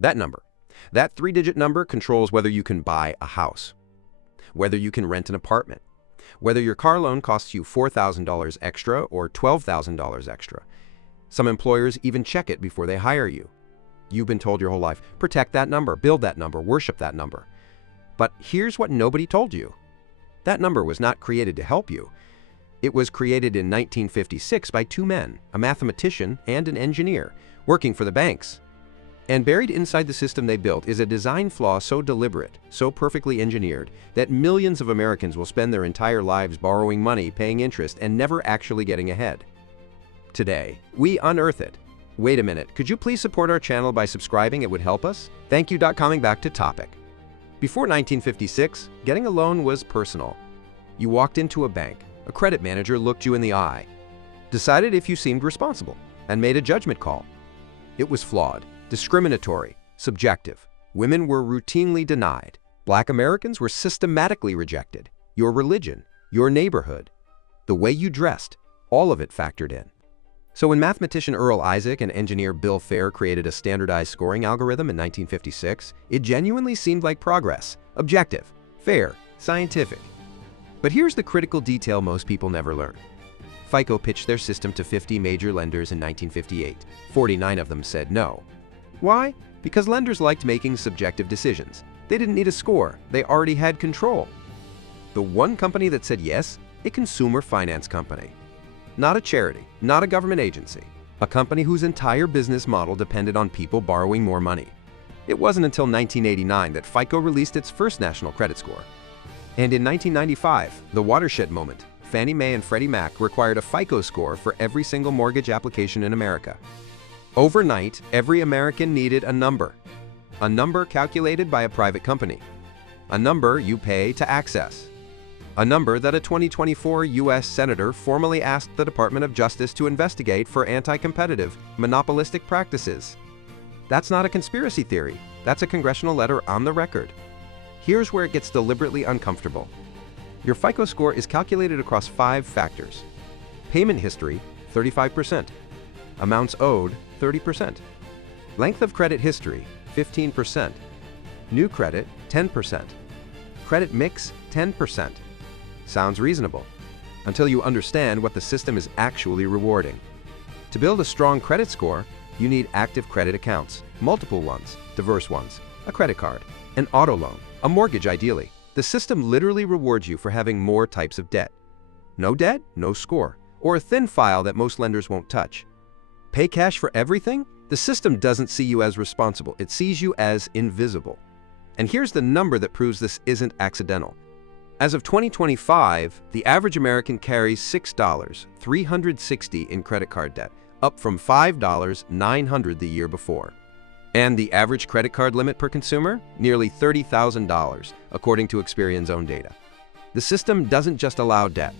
That number. That three-digit number controls whether you can buy a house, whether you can rent an apartment, whether your car loan costs you $4,000 extra or $12,000 extra. Some employers even check it before they hire you. You've been told your whole life, protect that number, build that number, worship that number. But here's what nobody told you. That number was not created to help you. It was created in 1956 by two men, a mathematician and an engineer, working for the banks. And buried inside the system they built is a design flaw so deliberate, so perfectly engineered, that millions of Americans will spend their entire lives borrowing money, paying interest, and never actually getting ahead. Today, we unearth it. Wait a minute, could you please support our channel by subscribing? It would help us. Thank you. Coming back to topic. Before 1956, getting a loan was personal. You walked into a bank, a credit manager looked you in the eye, decided if you seemed responsible, and made a judgment call. It was flawed, discriminatory, subjective. Women were routinely denied. Black Americans were systematically rejected. Your religion, your neighborhood, the way you dressed, all of it factored in. So when mathematician Earl Isaac and engineer Bill Fair created a standardized scoring algorithm in 1956, it genuinely seemed like progress, objective, fair, scientific. But here's the critical detail most people never learn. FICO pitched their system to 50 major lenders in 1958. 49 of them said no. Why? Because lenders liked making subjective decisions. They didn't need a score, they already had control. The one company that said yes, a consumer finance company. Not a charity, not a government agency, a company whose entire business model depended on people borrowing more money. It wasn't until 1989 that FICO released its first national credit score. And in 1995, the watershed moment, Fannie Mae and Freddie Mac required a FICO score for every single mortgage application in America. Overnight, every American needed a number calculated by a private company, a number you pay to access, a number that a 2024 U.S. Senator formally asked the Department of Justice to investigate for anti-competitive, monopolistic practices. That's not a conspiracy theory, that's a congressional letter on the record. Here's where it gets deliberately uncomfortable. Your FICO score is calculated across 5 factors. Payment history, 35%. Amounts owed, 30%. Length of credit history, 15%. New credit, 10%. Credit mix, 10%. Sounds reasonable, until you understand what the system is actually rewarding. To build a strong credit score, you need active credit accounts, multiple ones, diverse ones, a credit card, an auto loan, a mortgage ideally. The system literally rewards you for having more types of debt. No debt, no score, or a thin file that most lenders won't touch. Pay cash for everything? The system doesn't see you as responsible, it sees you as invisible. And here's the number that proves this isn't accidental. As of 2025, the average American carries $6,360 in credit card debt, up from $5,900 the year before. And the average credit card limit per consumer? Nearly $30,000, according to Experian's own data. The system doesn't just allow debt.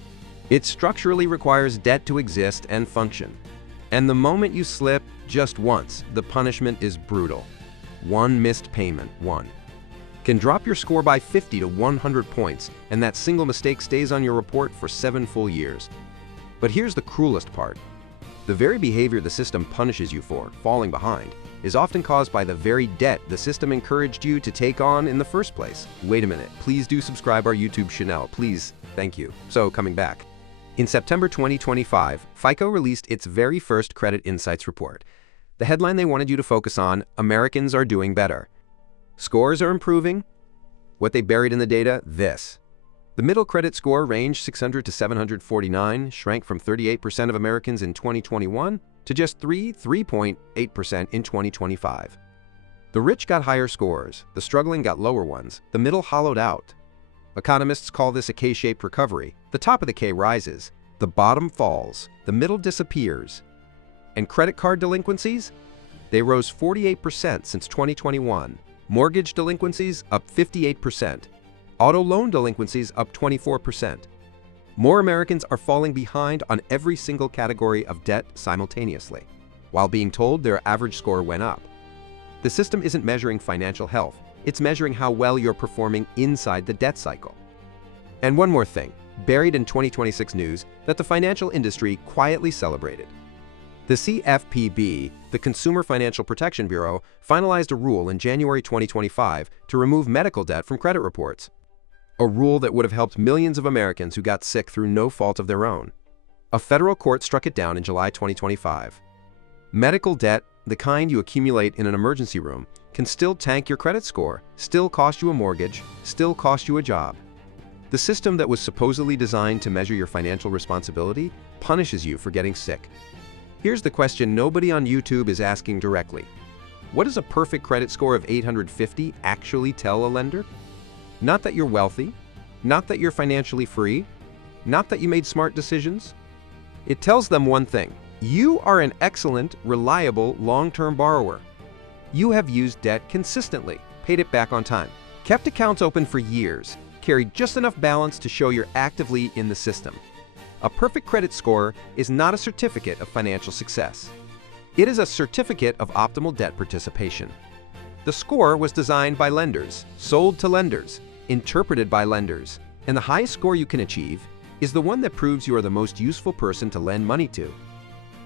It structurally requires debt to exist and function. And the moment you slip just once, the punishment is brutal. One missed payment, can drop your score by 50 to 100 points, and that single mistake stays on your report for 7 full years. But here's the cruelest part. The very behavior the system punishes you for, falling behind, is often caused by the very debt the system encouraged you to take on in the first place. Wait a minute, please do subscribe our YouTube channel, please, thank you. So, coming back. In September 2025, FICO released its very first Credit Insights report. The headline they wanted you to focus on, Americans are doing better. Scores are improving. What they buried in the data, this. The middle credit score range 600 to 749 shrank from 38% of Americans in 2021 to just 3.8% in 2025. The rich got higher scores, the struggling got lower ones, the middle hollowed out. Economists call this a K-shaped recovery. The top of the K rises, the bottom falls, the middle disappears. And credit card delinquencies? They rose 48% since 2021. Mortgage delinquencies up 58%. Auto loan delinquencies up 24%. More Americans are falling behind on every single category of debt simultaneously, while being told their average score went up. The system isn't measuring financial health, it's measuring how well you're performing inside the debt cycle. And one more thing, buried in 2026 news that the financial industry quietly celebrated. The CFPB, the Consumer Financial Protection Bureau, finalized a rule in January 2025 to remove medical debt from credit reports. A rule that would have helped millions of Americans who got sick through no fault of their own. A federal court struck it down in July 2025. Medical debt, the kind you accumulate in an emergency room, can still tank your credit score, still cost you a mortgage, still cost you a job. The system that was supposedly designed to measure your financial responsibility punishes you for getting sick. Here's the question nobody on YouTube is asking directly. What does a perfect credit score of 850 actually tell a lender? Not that you're wealthy, not that you're financially free, not that you made smart decisions. It tells them one thing: you are an excellent, reliable, long-term borrower. You have used debt consistently, paid it back on time, kept accounts open for years, carried just enough balance to show you're actively in the system. A perfect credit score is not a certificate of financial success. It is a certificate of optimal debt participation. The score was designed by lenders, sold to lenders, interpreted by lenders, and the highest score you can achieve is the one that proves you are the most useful person to lend money to.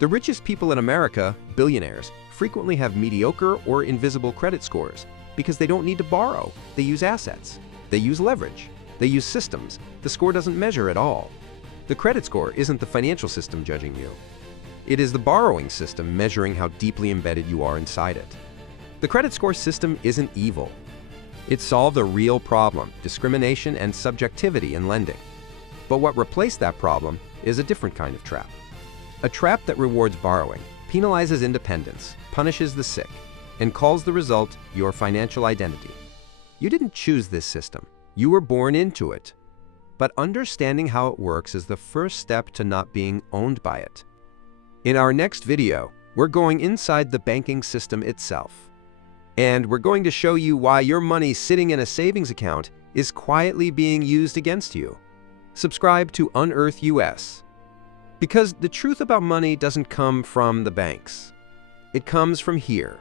The richest people in America, billionaires, frequently have mediocre or invisible credit scores because they don't need to borrow. They use assets. They use leverage. They use systems the score doesn't measure at all. The credit score isn't the financial system judging you. It is the borrowing system measuring how deeply embedded you are inside it. The credit score system isn't evil. It solved a real problem, discrimination and subjectivity in lending. But what replaced that problem is a different kind of trap. A trap that rewards borrowing, penalizes independence, punishes the sick, and calls the result your financial identity. You didn't choose this system. You were born into it. But understanding how it works is the first step to not being owned by it. In our next video, we're going inside the banking system itself. And we're going to show you why your money sitting in a savings account is quietly being used against you. Subscribe to UnearthUS. Because the truth about money doesn't come from the banks. It comes from here.